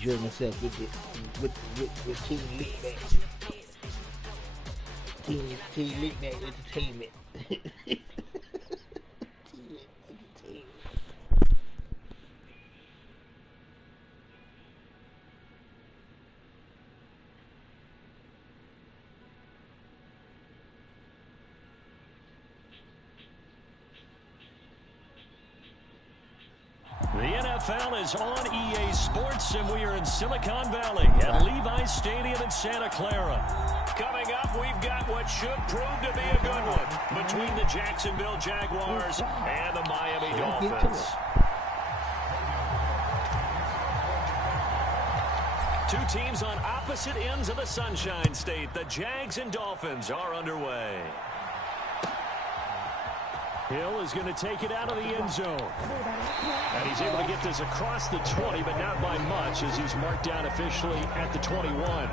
enjoy myself with it, with Team League Match. Team League Match Entertainment. The NFL is on EA Sports, and we are in Silicon Valley at Levi's Stadium in Santa Clara. Coming up, we've got what should prove to be a good one between the Jacksonville Jaguars and the Miami Dolphins. Two teams on opposite ends of the Sunshine State. The Jags and Dolphins are underway. Hill is going to take it out of the end zone. And he's able to get this across the 20, but not by much, as he's marked down officially at the 21.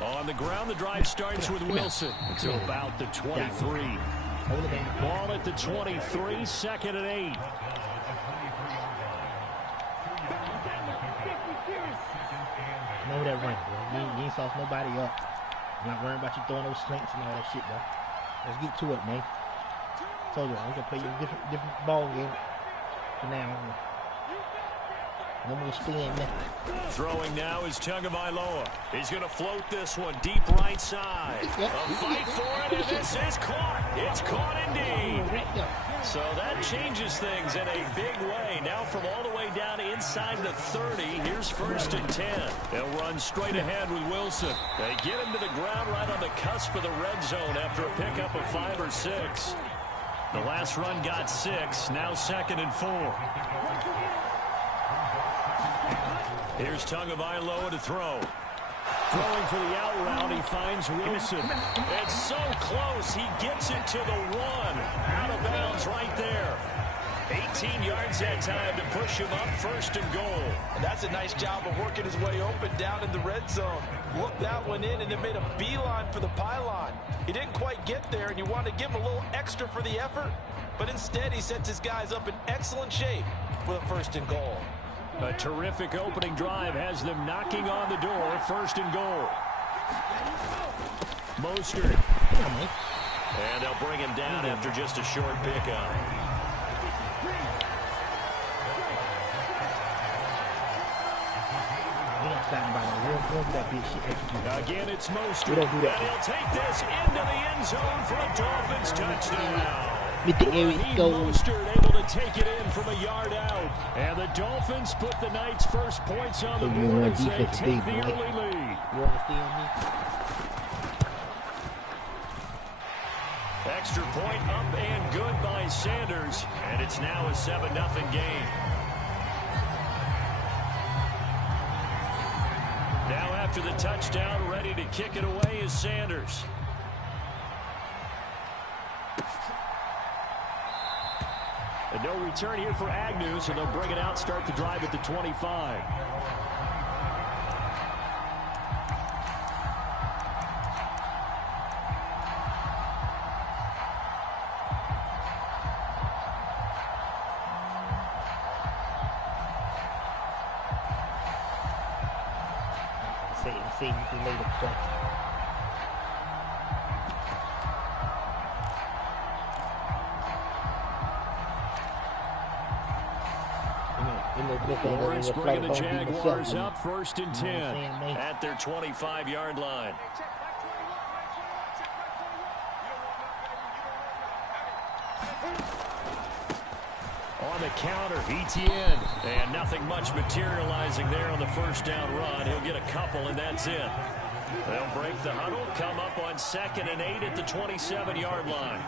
On the ground, the drive starts with Wilson to about the 23. Ball at the 23, second and 8. Know that run, bro. You ain't sauce nobody up. I'm not worrying about you throwing those slants and all that shit, bro. Let's get to it, man. Told you, I'm gonna play you a different ball game for now. No more spin now. Throwing now is Tagovailoa. He's going to float this one deep right side. A fight for it, and this is caught. It's caught indeed. So that changes things in a big way. Now from all the way down inside the 30, here's first and 10. They'll run straight ahead with Wilson. They get him to the ground right on the cusp of the red zone after a pickup of 5 or 6. The last run got 6, now second and 4. Here's Tagovailoa to throw. Throwing for the out route, he finds Wilson. It's so close, he gets it to the 1. Out of bounds right there. 18 yards that time to push him up, first and goal. And that's a nice job of working his way open down in the red zone. Looked that one in and then made a beeline for the pylon. He didn't quite get there, and you want to give him a little extra for the effort, but instead he sets his guys up in excellent shape for the first and goal. A terrific opening drive has them knocking on the door, first and goal. Mostert. And they'll bring him down after just a short pickup. Again, it's Mostert. And he'll take this into the end zone for a Dolphins touchdown. Mostert able to take it in from a yard out. And the Dolphins put the Knights' first points on the board as they take the early lead. You understand me? Extra point up and good by Sanders. And it's now a 7-0 game. Now after the touchdown, ready to kick it away is Sanders. And no return here for Agnew, so they'll bring it out, start the drive at the 25. See you can later. Lawrence bringing the Jaguars up, first and 10 at their 25-yard line. On the counter, Etienne. And nothing much materializing there on the first down run. He'll get a couple, and that's it. They'll break the huddle, come up on 2nd and 8 at the 27-yard line.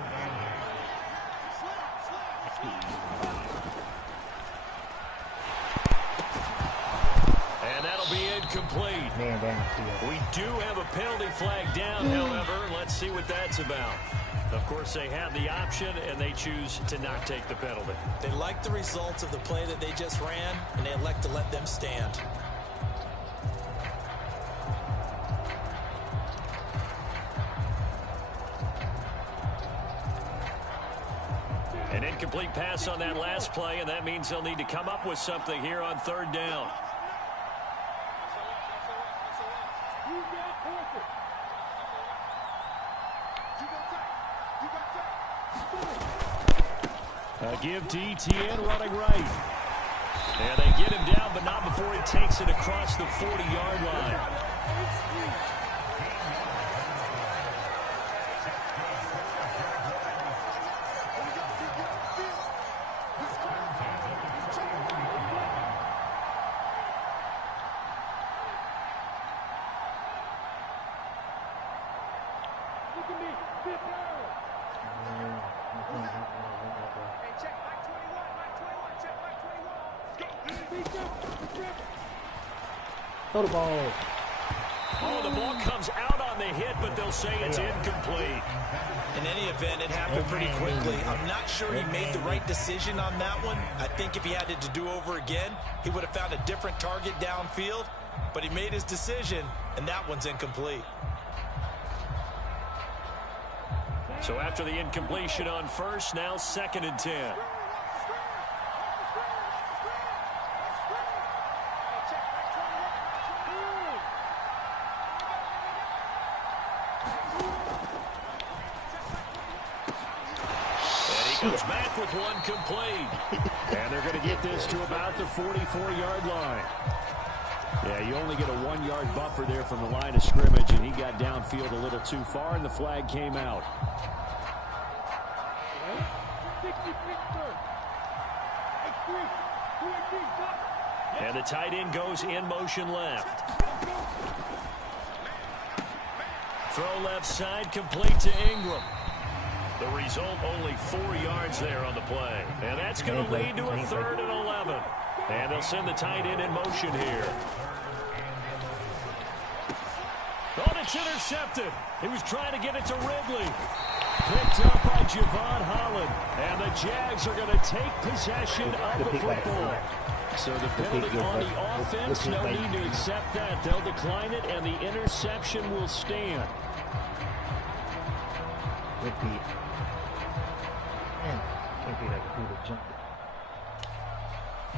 And that'll be incomplete. Man downfield. We do have a penalty flag down, however. Let's see what that's about. Of course, they have the option, and they choose to not take the penalty. They like the results of the play that they just ran, and they elect to let them stand. An incomplete pass on that last play, and that means they'll need to come up with something here on third down. A give to ETN running right. And they get him down, but not before he takes it across the 40-yard line. Throw the ball. Oh, the ball comes out on the hit, but they'll say it's incomplete. In any event, it happened pretty quickly. I'm not sure he made the right decision on that one. I think if he had it to do over again, he would have found a different target downfield. But he made his decision, and that one's incomplete. So after the incompletion on first, now 2nd and 10. Comes back with one complete. And they're going to get this to about the 44-yard line. Yeah, you only get a 1-yard buffer there from the line of scrimmage, and he got downfield a little too far, and the flag came out. And the tight end goes in motion left. Throw left side, complete to Ingram. The result, only 4 yards there on the play. And that's going to lead to a 3rd and 11. And they'll send the tight end in motion here. Oh, it's intercepted. He was trying to get it to Ridley. Picked up by Javon Holland. And the Jags are going to take possession of the football. So the penalty on the offense, no need to accept that. They'll decline it, and the interception will stand. Repeat. Man, can't be like a dude that jumped it.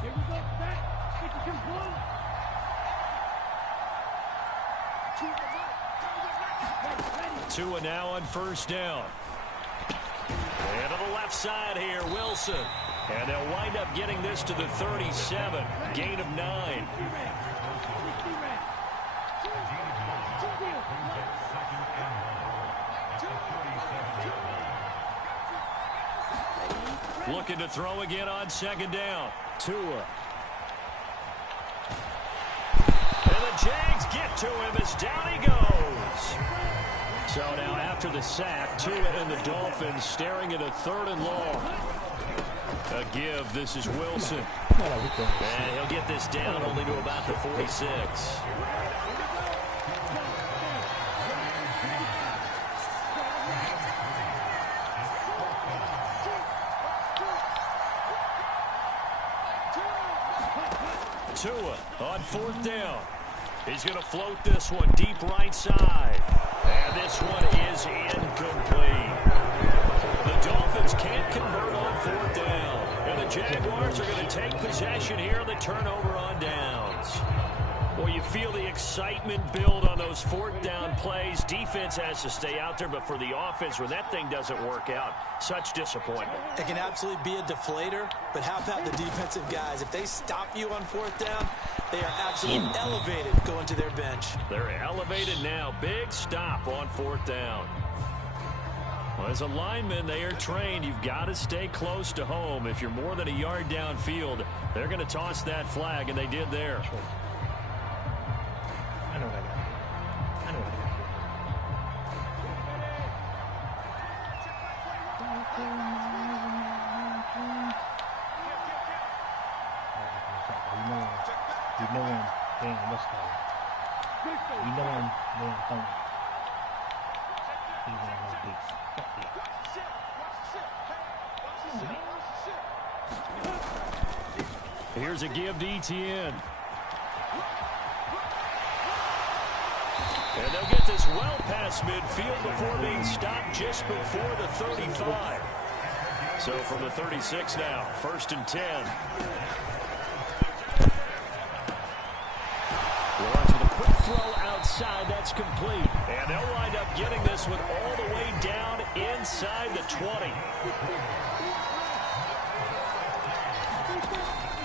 Here we go, back. 52-1. Tua now on first down. And to the left side here, Wilson. And they'll wind up getting this to the 37. Gain of 9. Looking to throw again on 2nd down. Tua. And the Jags get to him as down he goes. So now after the sack, Tua and the Dolphins staring at a 3rd and long. A give. This is Wilson. And he'll get this down only to about the 46. Tua on 4th down. He's going to float this one deep right side. And this one is incomplete. The Dolphins can't convert on 4th down. And the Jaguars are going to take possession here on the turnover on downs. Well, you feel the excitement build on those 4th down plays. Defense has to stay out there, but for the offense, when that thing doesn't work out, such disappointment. It can absolutely be a deflator, but how about the defensive guys? If they stop you on 4th down, they are absolutely elevated going to their bench. They're elevated now. Big stop on 4th down. Well, as a lineman, they are trained. You've got to stay close to home. If you're more than a yard downfield, they're going to toss that flag, and they did there. I know what I got. I know what I got. You know him. Damn, what's that? You know I'm throwing. He's on his beats. Here's a give to ETN. And they'll get this well past midfield before being stopped just before the 35. So from the 36 now, 1st and 10. Lawrence with a quick throw outside. That's complete. And they'll wind up getting this one all the way down inside the 20.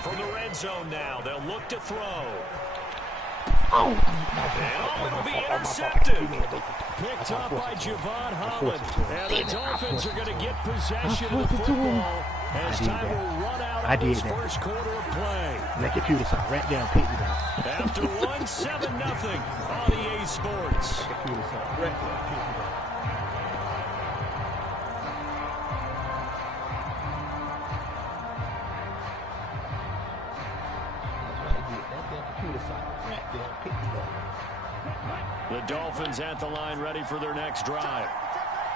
From the red zone now, they'll look to throw. And it'll be intercepted. Picked up by Javon Holland. And the Dolphins are going to get possession of the football as time will run out of this first quarter of play. Let the computer stop right down, pick it up. After 1-7-0 on EA Sports. The Dolphins at the line ready for their next drive.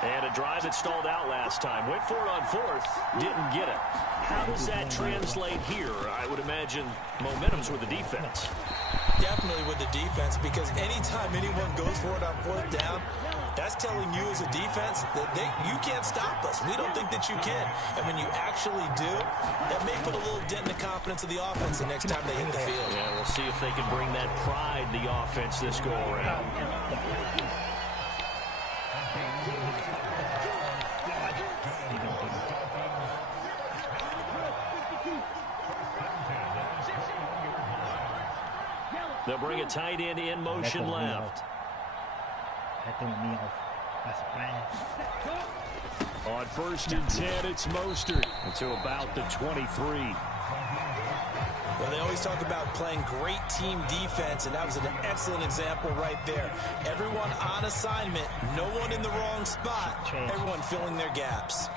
And a drive that stalled out last time. Went for it on 4th. Didn't get it. How does that translate here? I would imagine momentum's with the defense. Definitely with the defense, because anytime anyone goes for it on 4th down, that's telling you as a defense that you can't stop us. We don't think that you can. And when you actually do, that may put a little dent in the confidence of the offense the next time they hit the field. Yeah, we'll see if they can bring that pride, the offense, this go around. They'll bring a tight end in motion left. That threw me off. That's a flag. On 1st and 10, it's Mostert to about the 23. Well, they always talk about playing great team defense, and that was an excellent example right there. Everyone on assignment, no one in the wrong spot, everyone filling their gaps.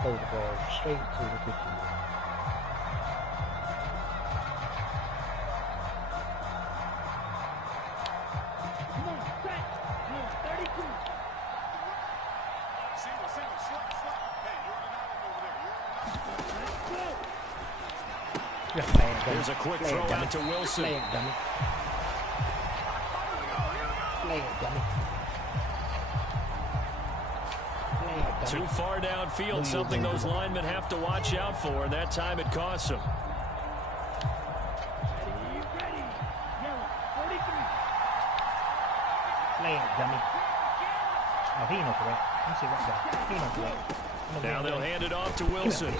Hold the ball straight to the 50. Here's a quick throw out to Wilson. Play it, dummy. Play it, dummy. Too far downfield, something those linemen have to watch out for, and that time it costs them. Play it, dummy. Oh, he ain't for that. Let me see right there. He ain't for that. Now they'll hand it off to Wilson.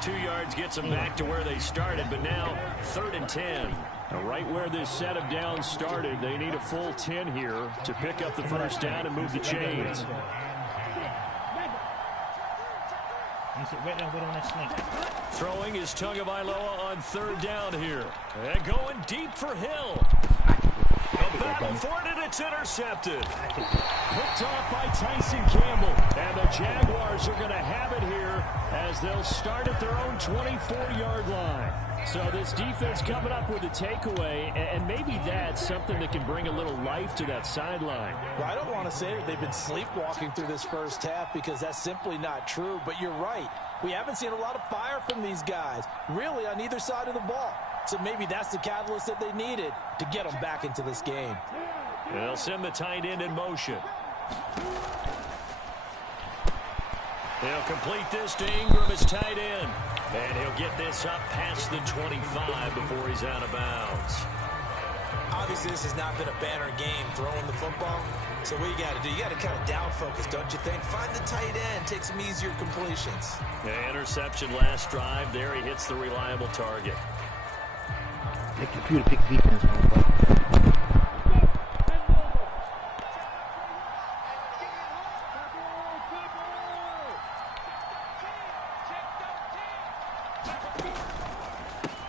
2 yards gets them back to where they started, but now 3rd and 10. Now right where this set of downs started, they need a full 10 here to pick up the first down and move the chains. Throwing is Tagovailoa on 3rd down here. And going deep for Hill. A battle for it, and it's intercepted. Picked off by Tyson Campbell. And the Jaguars are going to have it here as they'll start at their own 24-yard line. So this defense coming up with a takeaway, and maybe that's something that can bring a little life to that sideline. Well, I don't want to say that they've been sleepwalking through this first half, because that's simply not true. But you're right. We haven't seen a lot of fire from these guys, really, on either side of the ball. So maybe that's the catalyst that they needed to get them back into this game. They'll send the tight end in motion. They'll complete this to Ingram as tight end. And he'll get this up past the 25 before he's out of bounds. Obviously, this has not been a banner game throwing the football. So what you got to do, you got to kind of down focus, don't you think? Find the tight end, take some easier completions. Yeah, interception last drive. There he hits the reliable target. The computer pick defense on, bro.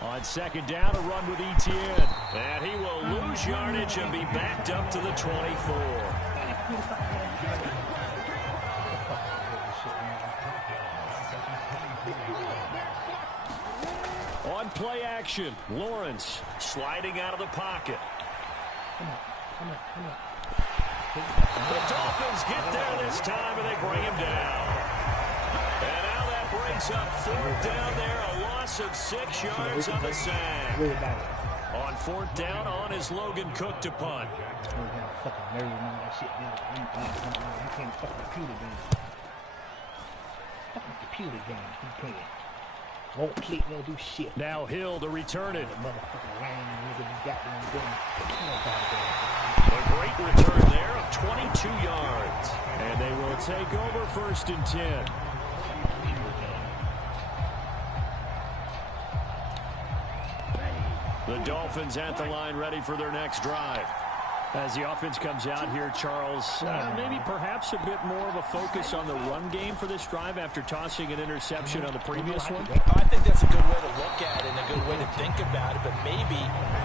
On 2nd down, a run with ETN. And he will lose yardage and be backed up to the 24. On play action, Lawrence sliding out of the pocket. Come on. The Dolphins get there this time, and they bring him down. And now that brings up 4th down there, a loss of 6 yards on the sack. On 4th down, on is Logan Cook to punt. Computer game. He's playing. Won't click, won't do shit. Now Hill to return it. A great return there of 22 yards. And they will take over 1st and 10. The Dolphins at the line, ready for their next drive. As the offense comes out here, Charles, maybe perhaps a bit more of a focus on the run game for this drive after tossing an interception on the previous one? I think that's a good way to look at it and a good way to think about it, but maybe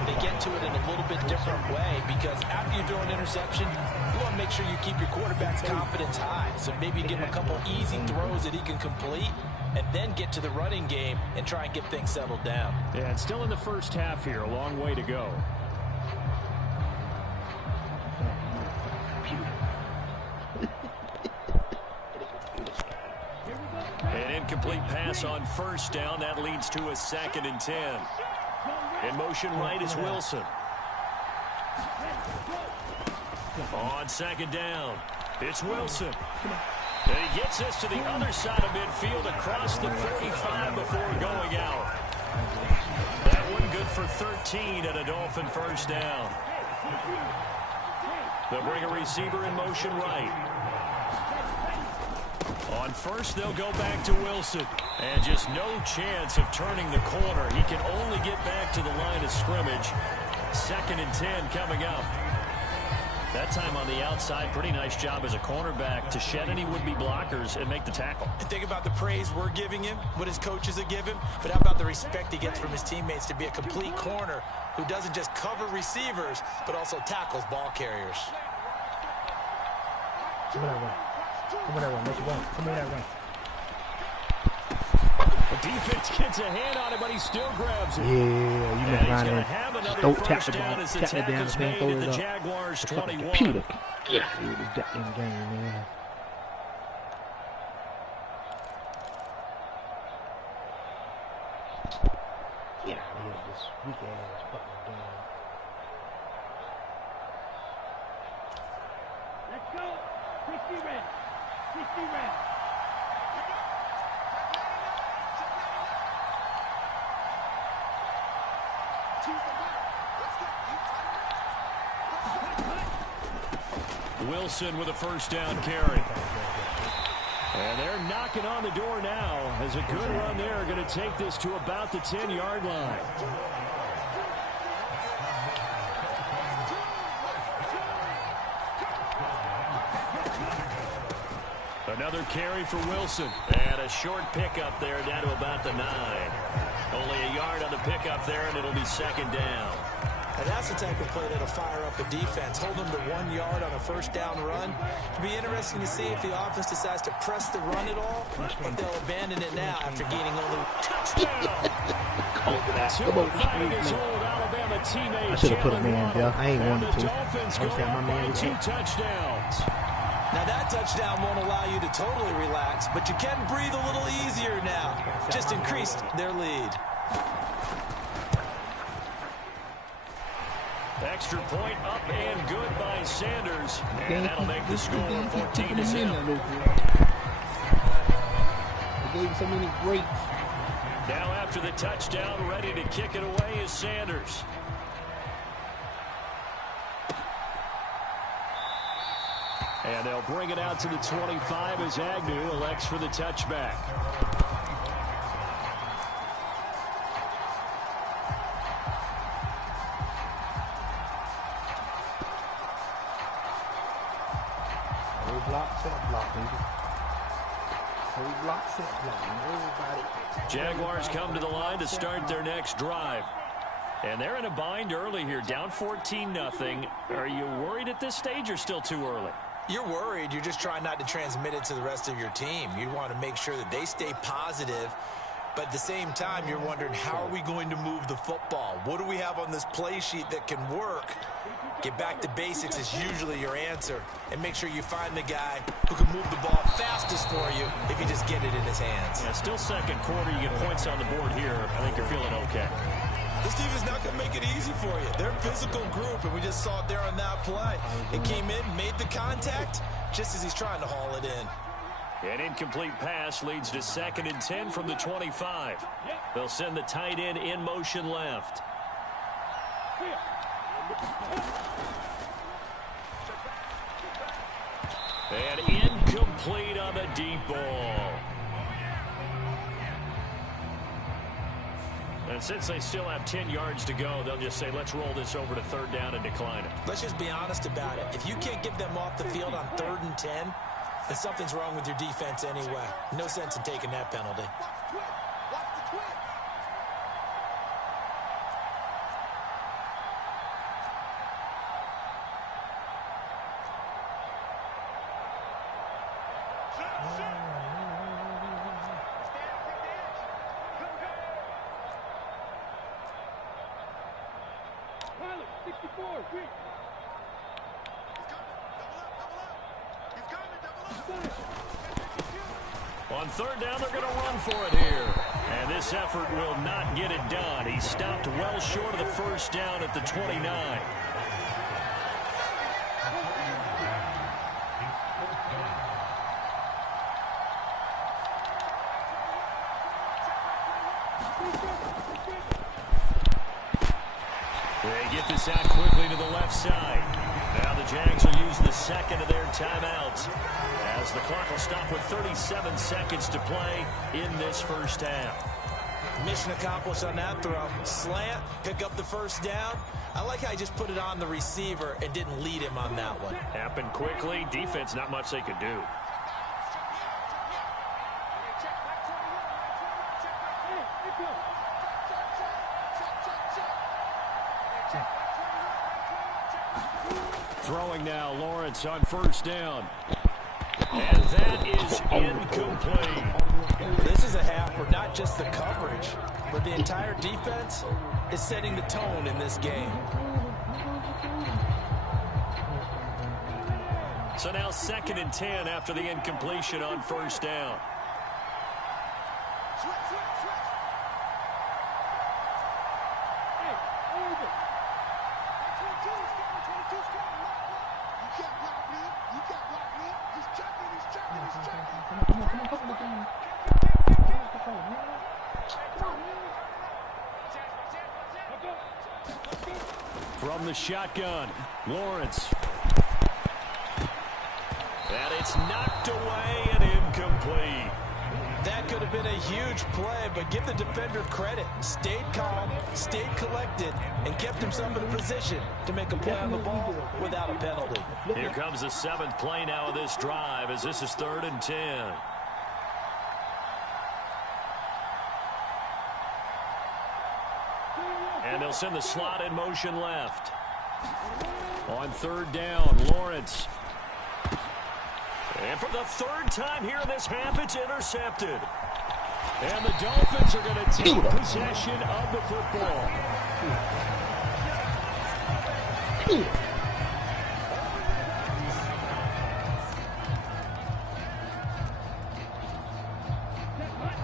they get to it in a little bit different way, because after you throw an interception, you want to make sure you keep your quarterback's confidence high. So maybe you give him a couple easy throws that he can complete and then get to the running game and try and get things settled down. Yeah, and still in the first half here, a long way to go. An incomplete pass on 1st down. That leads to a 2nd and 10. In motion right is Wilson. On 2nd down, it's Wilson. And he gets us to the other side of midfield across the 45 before going out. That one good for 13 and a Dolphin 1st down. They'll bring a receiver in motion right. On 1st, they'll go back to Wilson. And just no chance of turning the corner. He can only get back to the line of scrimmage. 2nd and 10 coming up. That time on the outside, pretty nice job as a cornerback to shed any would-be blockers and make the tackle. And think about the praise we're giving him, what his coaches are giving, but how about the respect he gets from his teammates to be a complete corner who doesn't just cover receivers, but also tackles ball carriers. Come on, that run. Let's run. Come on, that run. The defense gets a hand on it, but he still grabs it. Yeah, you must line in. Don't tap the ball. As Tap it down, man. Throw it the up. Jaguars 21. Computer. Yeah, this goddamn game, man. Yeah, this weak ass fucking game. Let's go. 60 red. 60 red. Wilson with a 1st down carry. And they're knocking on the door now as a good run there going to take this to about the 10-yard line. Another carry for Wilson. And a short pickup there down to about the 9. Only a yard on the pickup there, and it'll be 2nd down. And that's the type of play that'll fire up a defense. Hold them to 1 yard on a 1st down run. It'll be interesting to see if the offense decides to press the run at all, or if they'll abandon it now after gaining only touchdown. I should have put a man there. I ain't wanted to. Dolphins go by 2 touchdowns. Now that touchdown won't allow you to totally relax, but you can breathe a little easier now. Just increased their lead. Extra point up and good by Sanders. And that'll make the score 14-0. They gave so many breaks. Now after the touchdown, ready to kick it away is Sanders. And they'll bring it out to the 25 as Agnew elects for the touchback. Jaguars come to the line to start their next drive. And they're in a bind early here, down 14-0. Are you worried at this stage or still too early? You're worried. You're just trying not to transmit it to the rest of your team. You want to make sure that they stay positive But at the same time, you're wondering, how are we going to move the football? What do we have on this play sheet that can work? Get back to basics is usually your answer. And make sure you find the guy who can move the ball fastest for you if you just get it in his hands. Yeah, still second quarter. You get points on the board here. I think you're feeling okay. This team is not going to make it easy for you. They're a physical group, and we just saw it there on that play. It came in, made the contact, just as he's trying to haul it in. An incomplete pass leads to 2nd and 10 from the 25. They'll send the tight end in motion left. And incomplete on the deep ball. And since they still have 10 yards to go, they'll just say, let's roll this over to 3rd down and decline it. Let's just be honest about it. If you can't get them off the field on 3rd and 10, then something's wrong with your defense anyway. No sense in taking that penalty. On 3rd down, they're going to run for it here. And this effort will not get it done. He stopped well short of the 1st down at the 29. They get this out quickly to the left side. Now the Jags will use the 2nd of their timeouts, as the clock will stop with 37 seconds to play in this 1st half. Mission accomplished on that throw. Slant, pick up the 1st down. I like how he just put it on the receiver and didn't lead him on that one. Happened quickly. Defense, not much they could do. Throwing now, Lawrence on 1st down. And that is incomplete. This is a half where not just the coverage, but the entire defense is setting the tone in this game. So now 2nd and 10 after the incompletion on 1st down. From the shotgun, Lawrence. And it's knocked away and incomplete. That could have been a huge play, but give the defender credit. Stayed calm, stayed collected, and kept himself in a position to make a play on the ball without a penalty. Here comes the 7th play now of this drive, as this is 3rd and 10. And they'll send the slot in motion left. On 3rd down, Lawrence. And for the 3rd time here in this half, it's intercepted. And the Dolphins are going to take possession of the football.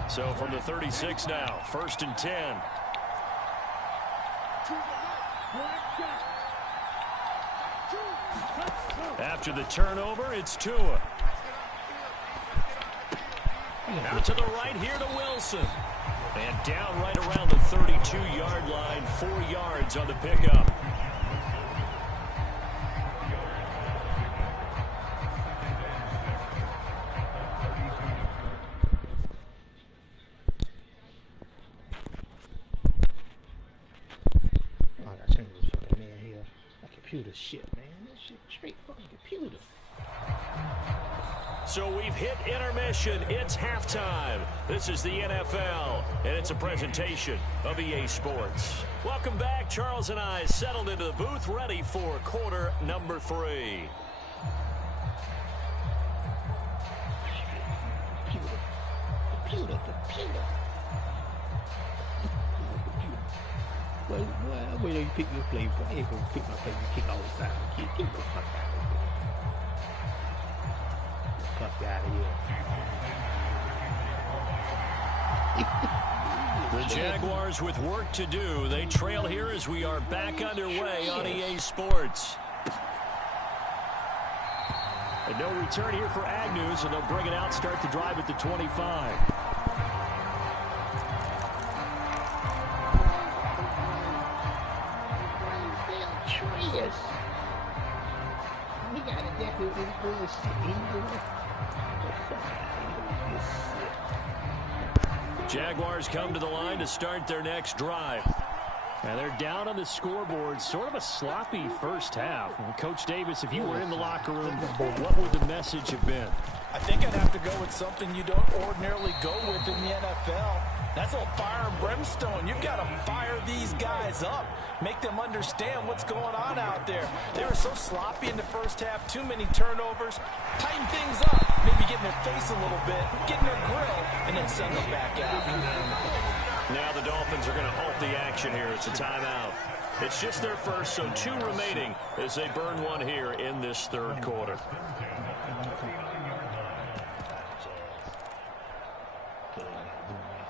So from the 36 now, 1st and 10. After the turnover, it's Tua. Out to the right here to Wilson. And down right around the 32-yard line, 4 yards on the pickup. Oh, I gotta turn this fucking man here. My computer shit, man. This shit straight fucking computer. So we've hit intermission. It's halftime. This is the NFL, and it's a presentation of EA Sports. Welcome back. Charles and I settled into the booth, ready for quarter number 3. Computer. Where you pick your play for? I ain't gonna pick my play to kick outside. Get the fuck out of here. Fuck out of here. The Jaguars with work to do. They trail here as we are back underway on EA Sports. And no return here for Agnew, so they'll bring it out, start the drive at the 25. We got to definitely Jaguars come to the line to start their next drive. And they're down on the scoreboard. Sort of a sloppy first half. And Coach Davis, if you were in the locker room, what would the message have been? I think I'd have to go with something you don't ordinarily go with in the NFL. That's a little fire and brimstone. You've got to fire these guys up. Make them understand what's going on out there. They were so sloppy in the first half. Too many turnovers. Tighten things up. Maybe get in their face a little bit. Get in their grill. And then send them back out. Now the Dolphins are going to halt the action here. It's a timeout. It's just their first, so 2 remaining as they burn one here in this third quarter.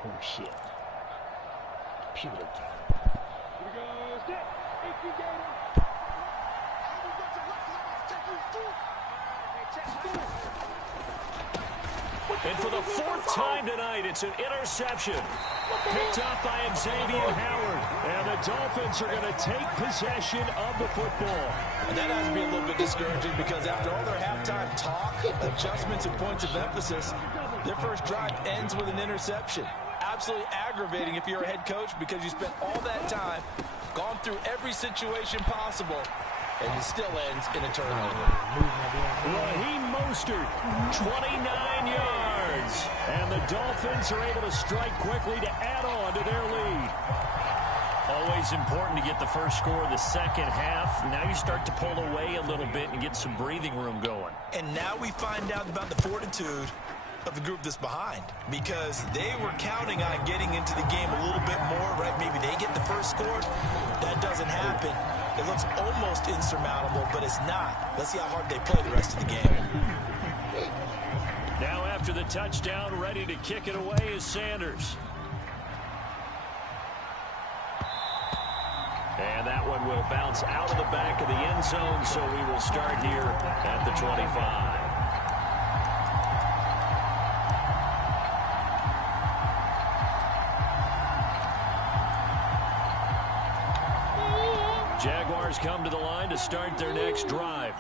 Oh, shit. Computer. Here we go. Stick. And for the 4th time tonight, it's an interception. Picked up by Xavier Howard. And the Dolphins are going to take possession of the football. And that has to be a little bit discouraging because after all their halftime talk, adjustments, and points of emphasis, their first drive ends with an interception. Absolutely aggravating if you're a head coach because you spent all that time, gone through every situation possible, and it still ends in a turnover. Raheem Mostert, 29 yards. And the Dolphins are able to strike quickly to add on to their lead. Always important to get the first score of the second half. Now you start to pull away a little bit and get some breathing room going. And now we find out about the fortitude of the group that's behind, because they were counting on getting into the game a little bit more, right? Maybe they get the first score. That doesn't happen. It looks almost insurmountable, but it's not. Let's see how hard they play the rest of the game. Now after the touchdown, ready to kick it away is Sanders. And that one will bounce out of the back of the end zone, so we will start here at the 25. Jaguars come to the line to start their next drive.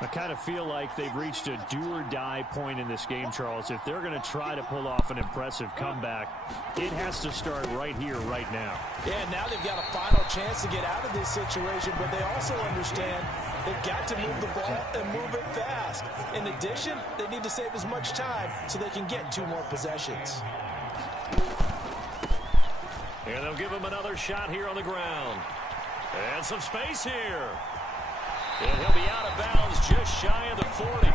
I kind of feel like they've reached a do-or-die point in this game, Charles. If they're going to try to pull off an impressive comeback, it has to start right here, right now. Yeah, now they've got a final chance to get out of this situation, but they also understand they've got to move the ball and move it fast. In addition, they need to save as much time so they can get 2 more possessions. And they'll give him another shot here on the ground. And some space here. And he'll be out of bounds just shy of the 40.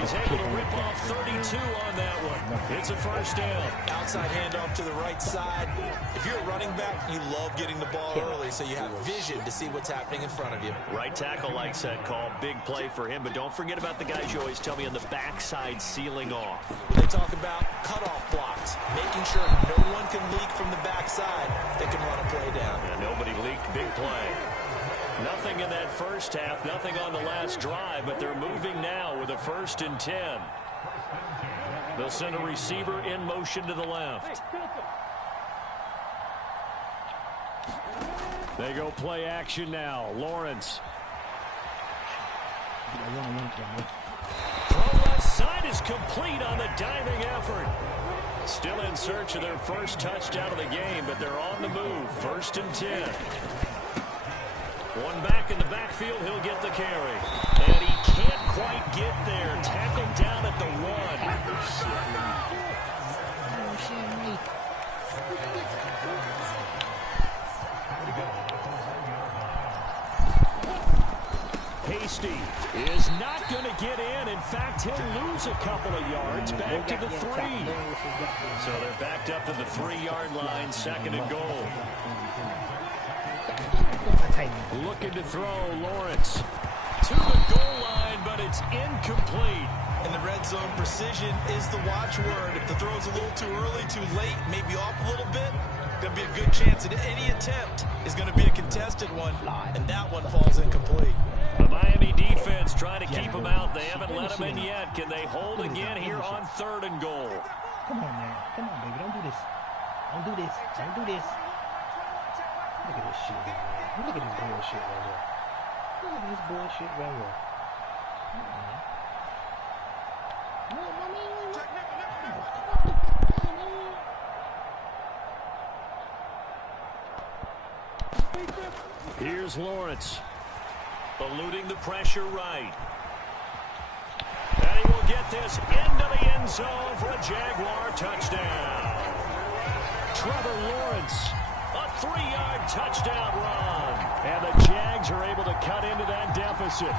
He's able to rip off 32 on that one. It's a first down. Outside handoff to the right side. If you're a running back, you love getting the ball early so you have vision to see what's happening in front of you. Right tackle likes that call. Big play for him. But don't forget about the guys you always tell me on the backside sealing off. They talk about cutoff blocks, making sure no one can leak from the backside that can run a play down. And nobody leaked. Big play. Nothing in that first half, nothing on the last drive, but they're moving now with a 1st and 10. They'll send a receiver in motion to the left. They go play action now. Lawrence. Throw left side is complete on the diving effort. Still in search of their first touchdown of the game, but they're on the move. 1st and 10. One back in the backfield, he'll get the carry. And he can't quite get there. Tackled down at the 1. Hasty is not going to get in. In fact, he'll lose a couple of yards back to the 3. So they're backed up to the 3-yard line, 2nd and goal. Looking to throw, Lawrence. To the goal line, but it's incomplete. In the red zone, precision is the watchword. If the throw's a little too early, too late, maybe off a little bit, going to be a good chance that any attempt is going to be a contested one, and that one falls incomplete. The Miami defense trying to keep them out. They haven't let them in yet. Can they hold again here on 3rd and goal? Come on, man. Come on, baby. Don't do this. Don't do this. Don't do this. Look at this shit right here. Look at this bullshit right here. Look at this bullshit right here. Here's Lawrence. Eluding the pressure right. And he will get this into the end zone for a Jaguar touchdown. Trevor Lawrence, a 3-yard touchdown run. And the Jags are able to cut into that deficit.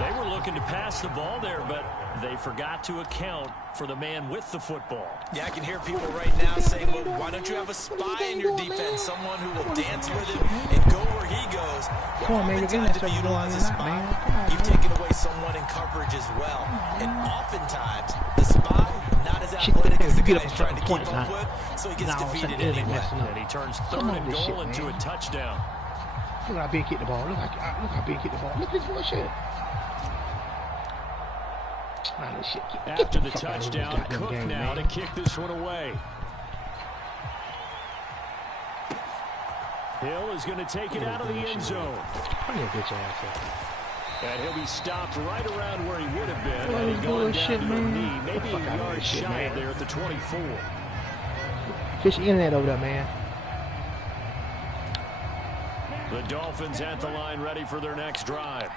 They were looking to pass the ball there, but they forgot to account for the man with the football. Yeah, I can hear people right now saying, well, why don't you have a spy in your defense, someone who will dance with him and go where he goes? Come on, man, oftentimes, if you utilize a spy, you've taken away someone in coverage as well. And oftentimes, the spy, not as athletic as the guy he's trying to keep up with, so he gets defeated anyway. And he turns 3rd and goal into a touchdown. Look how big hit the ball. Look how big hit the ball. Look at this bullshit. After the touchdown, Cook now to kick this one away. Hill is going to take it out of the end zone. And he'll be stopped right around where he would have been. And he's going down to a knee, maybe a yard shy there at the 24. Fish in that over there, man. The Dolphins at the line, ready for their next drive.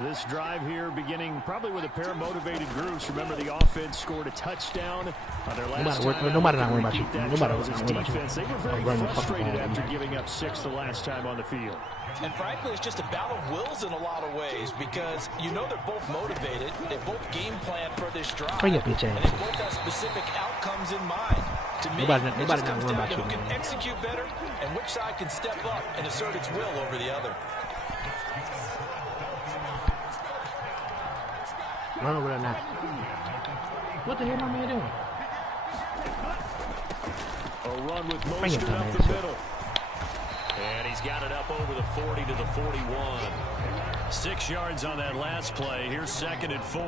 This drive here beginning probably with a pair of motivated groups. Remember, the offense scored a touchdown on their last time. Nobody not worried about you. Nobody defense. They were very frustrated after giving up 6 the last time on the field. And frankly, it's just a battle of wills in a lot of ways because you know they're both motivated. They both game plan for this drive. And they both have specific outcomes in mind. To me, it just comes down to who can execute better and which side can step up and assert its will over the other. Run over there now. What the hell my man doing? A run with Mostert up the middle. And he's got it up over the 40 to the 41. 6 yards on that last play. Here's 2nd and 4.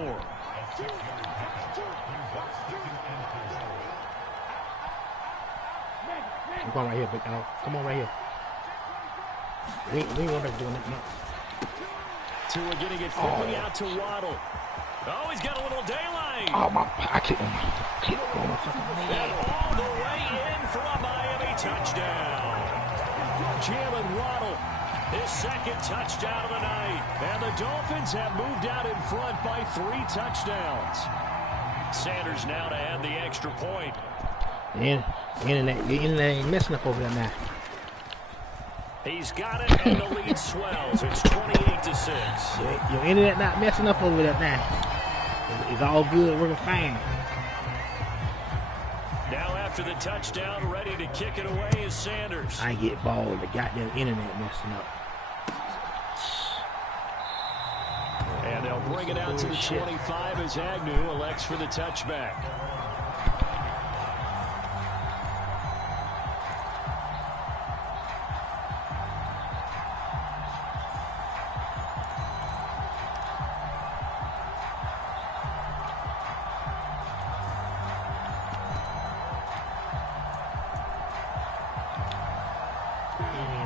Come on right here, big dog. Come on right here. We ain't want to do that. No. Tua getting it quickly out to Waddle. Oh, he's got a little daylight. Oh, my. I can't. And all the way in for a Miami touchdown. Jalen Waddle, his 2nd touchdown of the night. And the Dolphins have moved out in front by 3 touchdowns. Sanders now to add the extra point. The internet ain't messing up over there now. He's got it, and the lead swells. It's 28-6. Your internet not messing up over there now. It's all good, working fine. Now after the touchdown, ready to kick it away is Sanders. I get balled. The goddamn internet messing up. And they'll bring it out to the 25 as Agnew elects for the touchback.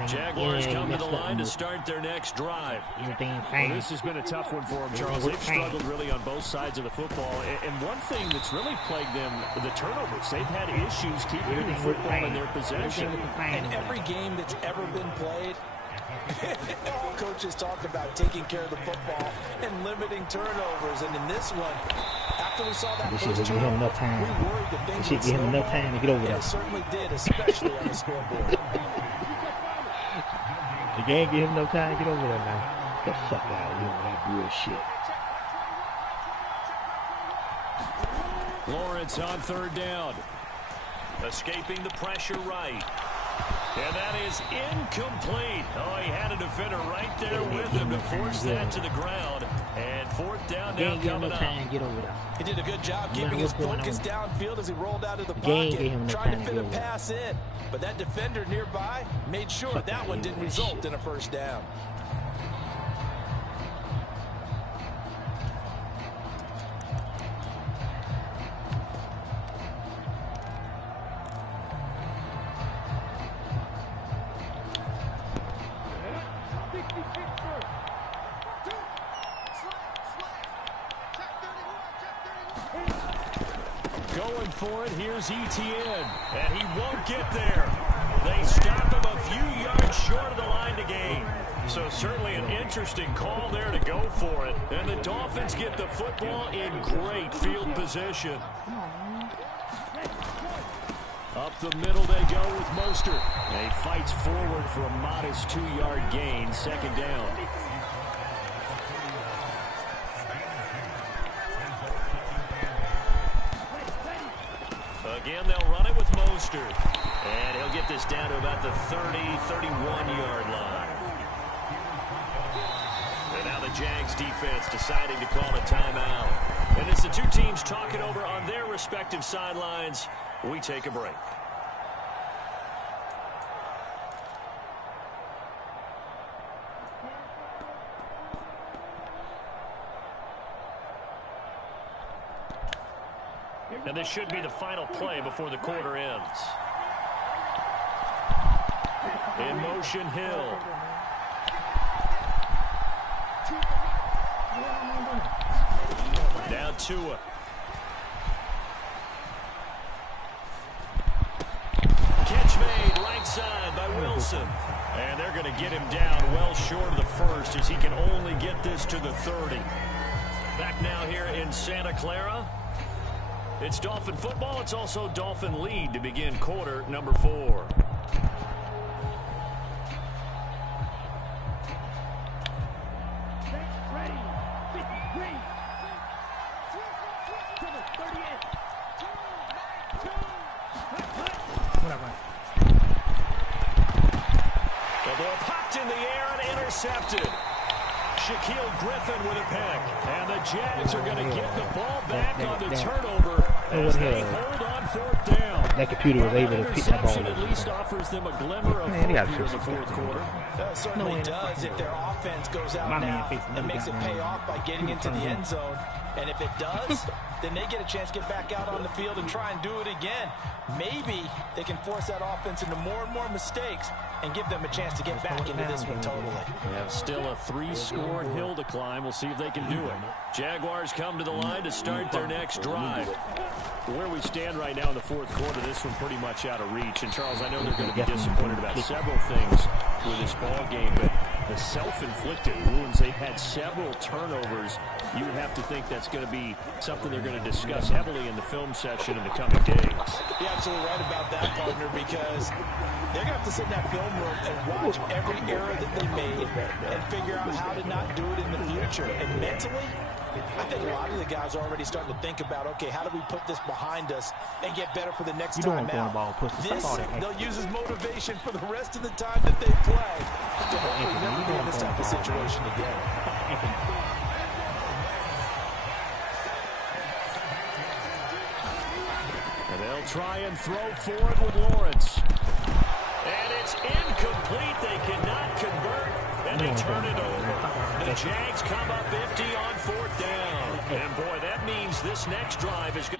Jaguars come to the line to start their next drive. Well, this has been a tough one for them, Charles. They've struggled really on both sides of the football. And one thing that's really plagued them, the turnovers. They've had issues keeping the football in their possession. And every game that's ever been played, all coaches talk about taking care of the football and limiting turnovers. And in this one, after we saw that first turnover, we worried that things would slow enough time to get over there. It certainly did, especially on the scoreboard. The game give him no time to get over there now. Get the fuck out of here with that bullshit. Lawrence on 3rd down. Escaping the pressure right. And that is incomplete. Oh, he had a defender right there with him to force that to the ground. And fourth down now coming up. Get over there. He did a good job keeping his focus downfield as he rolled out of the pocket, trying to fit a pass in. But that defender nearby made sure that one didn't result in a first down. Going for it, here's Etienne, and he won't get there. They stop him a few yards short of the line to gain. So certainly an interesting call there to go for it. And the Dolphins get the football in great field position. Up the middle they go with Mostert. And he fights forward for a modest 2-yard gain, second down. Again, they'll run it with Mostert. And he'll get this down to about the 30, 31-yard line. And now the Jags defense deciding to call a timeout. And as the two teams talk it over on their respective sidelines, we take a break. And this should be the final play before the quarter ends. In motion, Hill. Now Tua. Catch made right side by Wilson. And they're going to get him down well short of the first as he can only get this to the 30. Back now here in Santa Clara. It's Dolphin football. It's also Dolphin lead to begin quarter number 4. Ready. 53. To the 38. The ball popped in the air and intercepted. Shaquille Griffin with a pick. And the Jags are going to get the ball back on the turnover as they hold on fourth down. That computer was able to pick that ball up. At least offers them a glimmer of hope here in the fourth quarter. That certainly does if their offense goes out now and makes it pay off by getting into the end zone. And if it does, then they get a chance to get back out on the field and try and do it again. Maybe they can force that offense into more and more mistakes and give them a chance to get back into this one totally. We have still a 3-score hill to climb. We'll see if they can do it. Jaguars come to the line to start their next drive. Where we stand right now in the fourth quarter, this one pretty much out of reach. And, Charles, I know they're going to be disappointed about several things with this ball game, but the self-inflicted wounds, they've had several turnovers. You have to think that's going to be something they're going to discuss heavily in the film session in the coming days. You're absolutely right about that, partner, because they're going to have to sit in that film room and watch every error that they made and figure out how to not do it in the future. And mentally, I think a lot of the guys are already starting to think about, okay, how do we put this behind us and get better for the next time out? This, they'll use as motivation for the rest of the time that they play to hopefully never be in this type of situation again. And they'll try and throw forward with Lawrence. And it's incomplete. They cannot convert, and they turn it over. The Jags come up empty on fourth down. And, boy, that means this next drive is going to